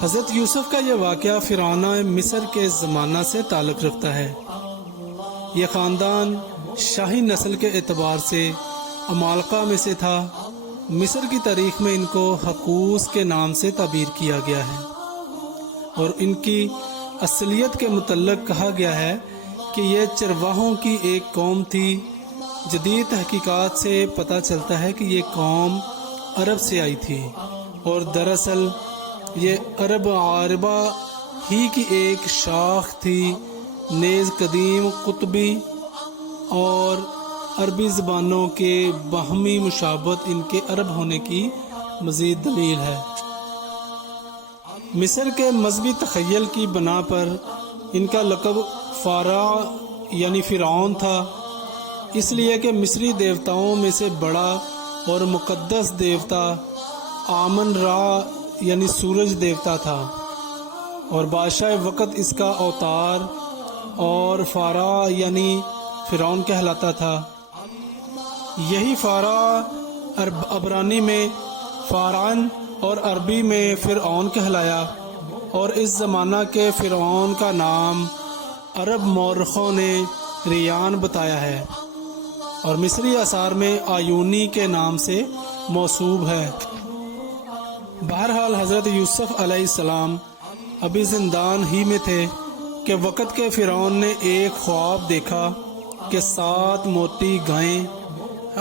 حضرت یوسف کا یہ واقعہ فرعونہ مصر کے زمانہ سے تعلق رکھتا ہے۔ یہ خاندان شاہی نسل کے اعتبار سے عمالقہ میں سے تھا۔ مصر کی تاریخ میں ان کو حقوس کے نام سے تعبیر کیا گیا ہے، اور ان کی اصلیت کے متعلق کہا گیا ہے کہ یہ چرواہوں کی ایک قوم تھی۔ جدید تحقیقات سے پتہ چلتا ہے کہ یہ قوم عرب سے آئی تھی، اور دراصل یہ عرب عاربہ ہی کی ایک شاخ تھی۔ نیز قدیم قطبی اور عربی زبانوں کے باہمی مشابہت ان کے عرب ہونے کی مزید دلیل ہے۔ مصر کے مذہبی تخیل کی بنا پر ان کا لقب فارع یعنی فرعون تھا، اس لیے کہ مصری دیوتاؤں میں سے بڑا اور مقدس دیوتا آمن را یعنی سورج دیوتا تھا، اور بادشاہ وقت اس کا اوتار اور فارع یعنی فرعون کہلاتا تھا۔ یہی فارع عبرانی میں فارعن اور عربی میں فرعون کہلایا، اور اس زمانہ کے فرعون کا نام عرب مورخوں نے ریان بتایا ہے، اور مصری آثار میں آیونی کے نام سے موصوب ہے۔ بہرحال حضرت یوسف علیہ السلام ابھی زندان ہی میں تھے کہ وقت کے فرعون نے ایک خواب دیکھا کہ 7 موٹی گائیں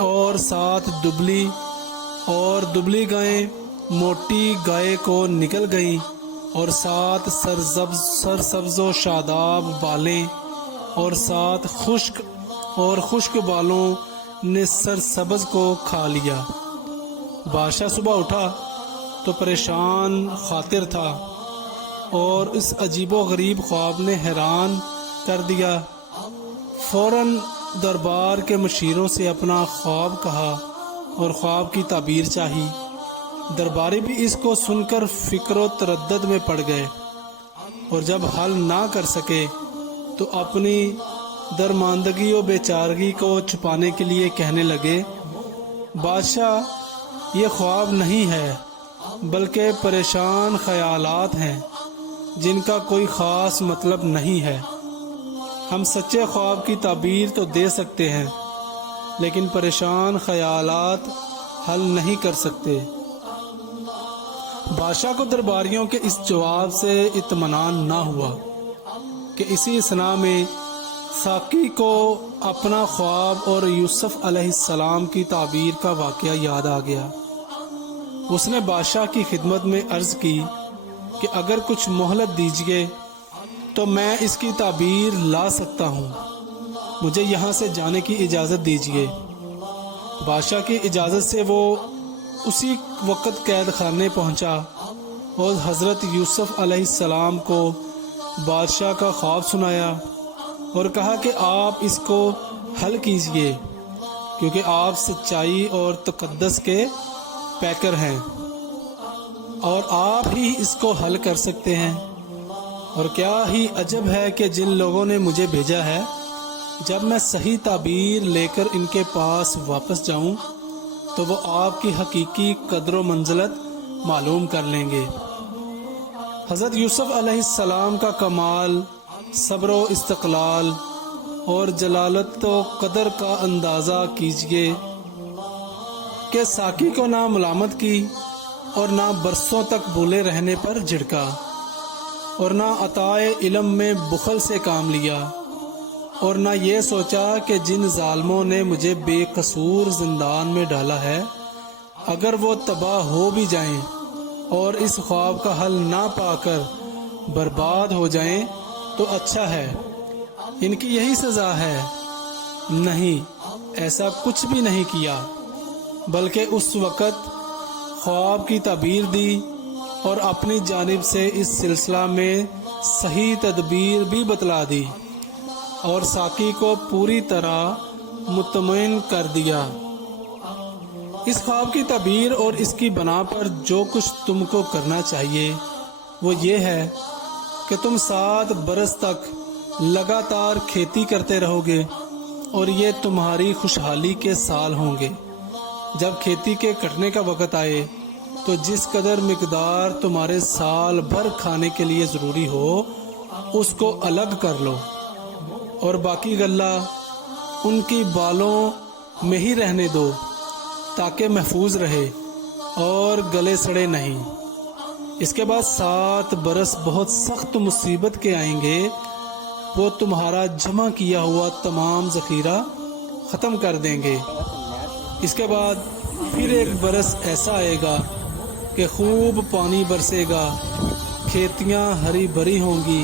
اور 7 دبلی، اور دبلی گائیں موٹی گائے کو نکل گئیں، اور 7 سرسبز و شاداب بالیں اور 7 خشک بالوں نے سرسبز کو کھا لیا۔ بادشاہ صبح اٹھا تو پریشان خاطر تھا، اور اس عجیب و غریب خواب نے حیران کر دیا۔ فوراً دربار کے مشیروں سے اپنا خواب کہا اور خواب کی تعبیر چاہی۔ درباری بھی اس کو سن کر فکر و تردد میں پڑ گئے، اور جب حل نہ کر سکے تو اپنی درماندگی و بیچارگی کو چھپانے کے لیے کہنے لگے، بادشاہ یہ خواب نہیں ہے بلکہ پریشان خیالات ہیں جن کا کوئی خاص مطلب نہیں ہے۔ ہم سچے خواب کی تعبیر تو دے سکتے ہیں لیکن پریشان خیالات حل نہیں کر سکتے۔ بادشاہ کو درباریوں کے اس جواب سے اطمینان نہ ہوا کہ اسی اثنا میں ساقی کو اپنا خواب اور یوسف علیہ السلام کی تعبیر کا واقعہ یاد آ گیا۔ اس نے بادشاہ کی خدمت میں عرض کی کہ اگر کچھ مہلت دیجیے تو میں اس کی تعبیر لا سکتا ہوں، مجھے یہاں سے جانے کی اجازت دیجیے۔ بادشاہ کی اجازت سے وہ اسی وقت قید خانے پہنچا اور حضرت یوسف علیہ السلام کو بادشاہ کا خواب سنایا اور کہا کہ آپ اس کو حل کیجیے، کیونکہ آپ سچائی اور تقدس کے پیکر ہیں اور آپ ہی اس کو حل کر سکتے ہیں۔ اور کیا ہی عجب ہے کہ جن لوگوں نے مجھے بھیجا ہے، جب میں صحیح تعبیر لے کر ان کے پاس واپس جاؤں تو وہ آپ کی حقیقی قدر و منزلت معلوم کر لیں گے۔ حضرت یوسف علیہ السلام کا کمال، صبر و استقلال اور جلالت و قدر کا اندازہ کیجیے کہ ساقی کو نہ ملامت کی اور نہ برسوں تک بھولے رہنے پر جھڑکا اور نہ عطائے علم میں بخل سے کام لیا اور نہ یہ سوچا کہ جن ظالموں نے مجھے بے قصور زندان میں ڈالا ہے اگر وہ تباہ ہو بھی جائیں اور اس خواب کا حل نہ پا کر برباد ہو جائیں تو اچھا ہے، ان کی یہی سزا ہے۔ نہیں، ایسا کچھ بھی نہیں کیا، بلکہ اس وقت خواب کی تعبیر دی اور اپنی جانب سے اس سلسلہ میں صحیح تدبیر بھی بتلا دی اور ساقی کو پوری طرح مطمئن کر دیا۔ اس خواب کی تعبیر اور اس کی بنا پر جو کچھ تم کو کرنا چاہیے وہ یہ ہے کہ تم 7 برس تک لگاتار کھیتی کرتے رہو گے اور یہ تمہاری خوشحالی کے سال ہوں گے۔ جب کھیتی کے کٹنے کا وقت آئے تو جس قدر مقدار تمہارے سال بھر کھانے کے لیے ضروری ہو اس کو الگ کر لو، اور باقی غلہ ان کی بالوں میں ہی رہنے دو تاکہ محفوظ رہے اور گلے سڑے نہیں۔ اس کے بعد 7 برس بہت سخت مصیبت کے آئیں گے، وہ تمہارا جمع کیا ہوا تمام ذخیرہ ختم کر دیں گے۔ اس کے بعد پھر 1 برس ایسا آئے گا کہ خوب پانی برسے گا، کھیتیاں ہری بھری ہوں گی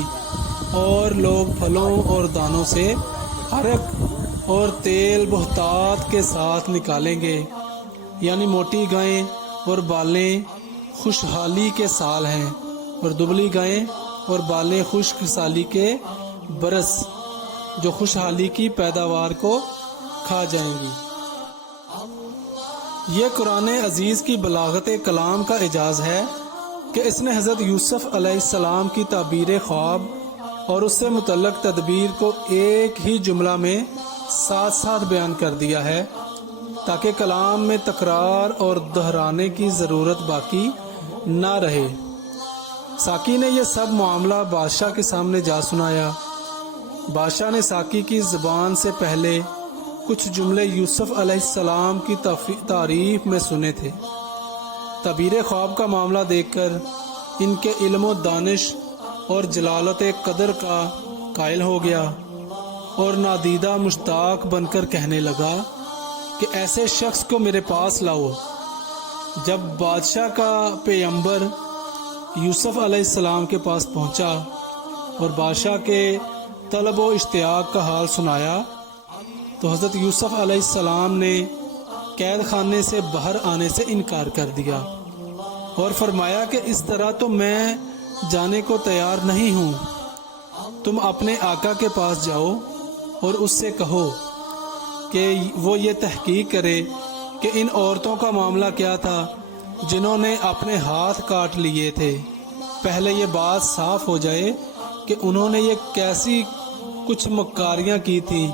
اور لوگ پھلوں اور دانوں سے عرق اور تیل بہتات کے ساتھ نکالیں گے، یعنی موٹی گائیں اور بالیں خوشحالی کے سال ہیں، اور دبلی گائیں اور بالیں خشک سالی کے برس جو خوشحالی کی پیداوار کو کھا جائیں گی۔ یہ قرآن عزیز کی بلاغت کلام کا اعجاز ہے کہ اس نے حضرت یوسف علیہ السلام کی تعبیر خواب اور اس سے متعلق تدبیر کو ایک ہی جملہ میں ساتھ ساتھ بیان کر دیا ہے تاکہ کلام میں تکرار اور دہرانے کی ضرورت باقی نہ رہے۔ ساقی نے یہ سب معاملہ بادشاہ کے سامنے جا سنایا۔ بادشاہ نے ساقی کی زبان سے پہلے کچھ جملے یوسف علیہ السلام کی تعریف میں سنے تھے۔ تعبیر خواب کا معاملہ دیکھ کر ان کے علم و دانش اور جلالت قدر کا قائل ہو گیا اور نادیدہ مشتاق بن کر کہنے لگا کہ ایسے شخص کو میرے پاس لاؤ۔ جب بادشاہ کا پیغمبر یوسف علیہ السلام کے پاس پہنچا اور بادشاہ کے طلب و اشتیاق کا حال سنایا تو حضرت یوسف علیہ السلام نے قید خانے سے باہر آنے سے انکار کر دیا اور فرمایا کہ اس طرح تو میں جانے کو تیار نہیں ہوں، تم اپنے آقا کے پاس جاؤ اور اس سے کہو کہ وہ یہ تحقیق کرے کہ ان عورتوں کا معاملہ کیا تھا جنہوں نے اپنے ہاتھ کاٹ لیے تھے۔ پہلے یہ بات صاف ہو جائے کہ انہوں نے یہ کیسی کچھ مکاریاں کی تھیں،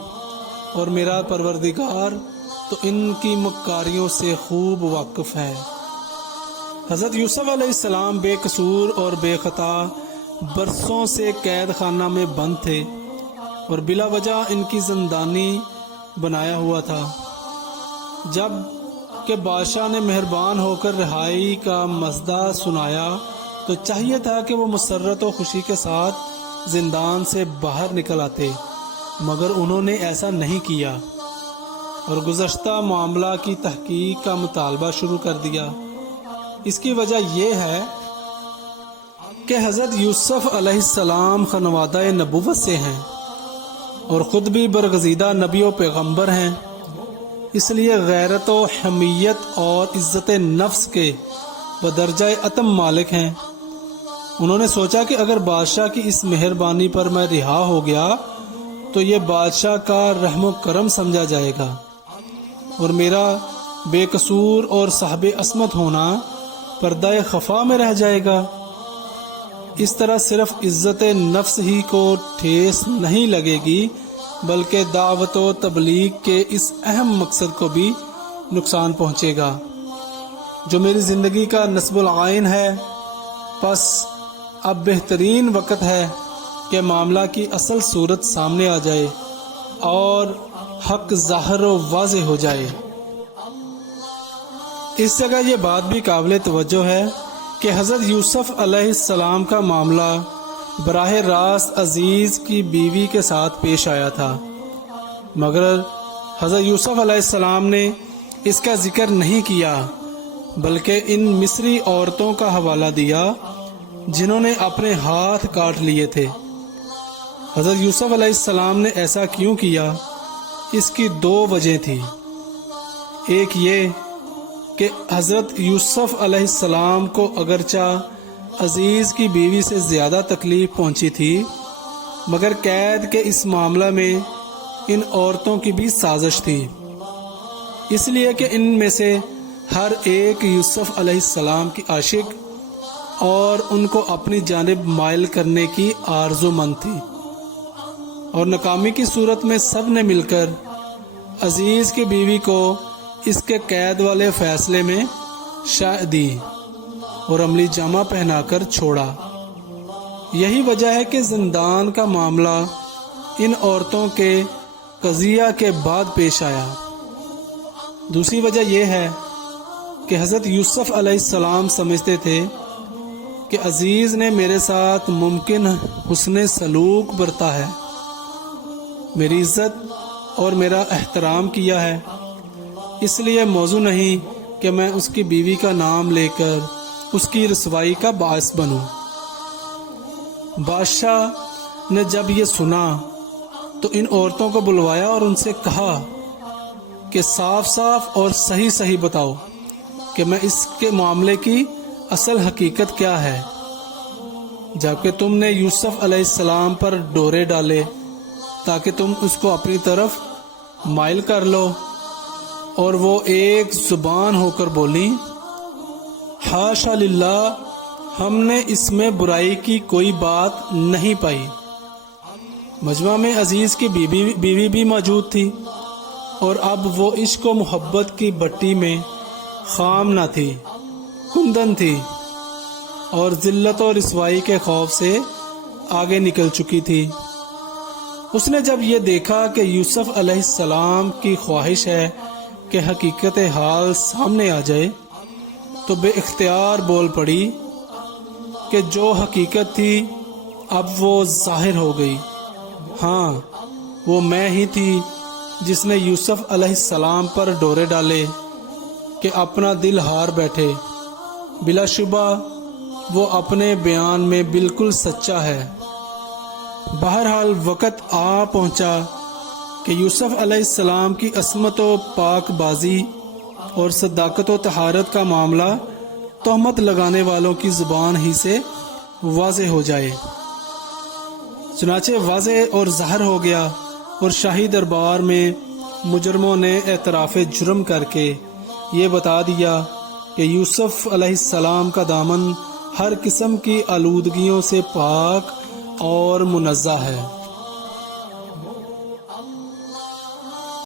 اور میرا پروردگار تو ان کی مکاریوں سے خوب واقف ہے۔ حضرت یوسف علیہ السلام بے قصور اور بے خطا برسوں سے قید خانہ میں بند تھے اور بلا وجہ ان کی زندانی بنایا ہوا تھا۔ جب کہ بادشاہ نے مہربان ہو کر رہائی کا مژدہ سنایا تو چاہیے تھا کہ وہ مسرت و خوشی کے ساتھ زندان سے باہر نکل آتے، مگر انہوں نے ایسا نہیں کیا اور گزشتہ معاملہ کی تحقیق کا مطالبہ شروع کر دیا۔ اس کی وجہ یہ ہے کہ حضرت یوسف علیہ السلام خانوادہ نبوت سے ہیں اور خود بھی برگزیدہ نبی و پیغمبر ہیں، اس لیے غیرت و حمیت اور عزت نفس کے بدرجہ اتم مالک ہیں۔ انہوں نے سوچا کہ اگر بادشاہ کی اس مہربانی پر میں رہا ہو گیا تو یہ بادشاہ کا رحم و کرم سمجھا جائے گا اور میرا بے قصور اور صاحب عصمت ہونا پردہ خفا میں رہ جائے گا۔ اس طرح صرف عزت نفس ہی کو ٹھیس نہیں لگے گی بلکہ دعوت و تبلیغ کے اس اہم مقصد کو بھی نقصان پہنچے گا جو میری زندگی کا نصب العین ہے۔ پس اب بہترین وقت ہے کہ معاملہ کی اصل صورت سامنے آ جائے اور حق ظاہر و واضح ہو جائے۔ اس جگہ یہ بات بھی قابل توجہ ہے کہ حضرت یوسف علیہ السلام کا معاملہ براہ راست عزیز کی بیوی کے ساتھ پیش آیا تھا، مگر حضرت یوسف علیہ السلام نے اس کا ذکر نہیں کیا بلکہ ان مصری عورتوں کا حوالہ دیا جنہوں نے اپنے ہاتھ کاٹ لیے تھے۔ حضرت یوسف علیہ السلام نے ایسا کیوں کیا؟ اس کی 2 وجہ تھی۔ ایک یہ کہ حضرت یوسف علیہ السلام کو اگرچہ عزیز کی بیوی سے زیادہ تکلیف پہنچی تھی مگر قید کے اس معاملہ میں ان عورتوں کی بھی سازش تھی، اس لیے کہ ان میں سے ہر ایک یوسف علیہ السلام کی عاشق اور ان کو اپنی جانب مائل کرنے کی آرزو مند تھی، اور ناکامی کی صورت میں سب نے مل کر عزیز کی بیوی کو اس کے قید والے فیصلے میں شاہ دی اور عملی جامہ پہنا کر چھوڑا۔ یہی وجہ ہے کہ زندان کا معاملہ ان عورتوں کے قضیہ کے بعد پیش آیا۔ دوسری وجہ یہ ہے کہ حضرت یوسف علیہ السلام سمجھتے تھے کہ عزیز نے میرے ساتھ ممکن حسن سلوک برتا ہے، میری عزت اور میرا احترام کیا ہے، اس لیے موضوع نہیں کہ میں اس کی بیوی کا نام لے کر اس کی رسوائی کا باعث بنوں۔ بادشاہ نے جب یہ سنا تو ان عورتوں کو بلوایا اور ان سے کہا کہ صاف صاف اور صحیح صحیح بتاؤ کہ میں اس کے معاملے کی اصل حقیقت کیا ہے، جبکہ تم نے یوسف علیہ السلام پر ڈورے ڈالے تاکہ تم اس کو اپنی طرف مائل کر لو، اور وہ ایک زبان ہو کر بولی، حاشا للہ، ہم نے اس میں برائی کی کوئی بات نہیں پائی۔ مجمع میں عزیز کی بیوی بھی موجود تھی، اور اب وہ عشق و محبت کی بٹی میں خام نہ تھی، کندن تھی، اور ذلت و رسوائی کے خوف سے آگے نکل چکی تھی۔ اس نے جب یہ دیکھا کہ یوسف علیہ السلام کی خواہش ہے کہ حقیقت حال سامنے آ جائے، تو بے اختیار بول پڑی کہ جو حقیقت تھی اب وہ ظاہر ہو گئی۔ ہاں، وہ میں ہی تھی جس نے یوسف علیہ السلام پر ڈورے ڈالے کہ اپنا دل ہار بیٹھے۔ بلا شبہ وہ اپنے بیان میں بالکل سچا ہے۔ بہرحال وقت آ پہنچا کہ یوسف علیہ السلام کی عصمت و پاک بازی اور صداقت و طہارت کا معاملہ تہمت لگانے والوں کی زبان ہی سے واضح ہو جائے۔ چنانچہ واضح اور ظاہر ہو گیا، اور شاہی دربار میں مجرموں نے اعتراف جرم کر کے یہ بتا دیا کہ یوسف علیہ السلام کا دامن ہر قسم کی آلودگیوں سے پاک اور منزہ ہے۔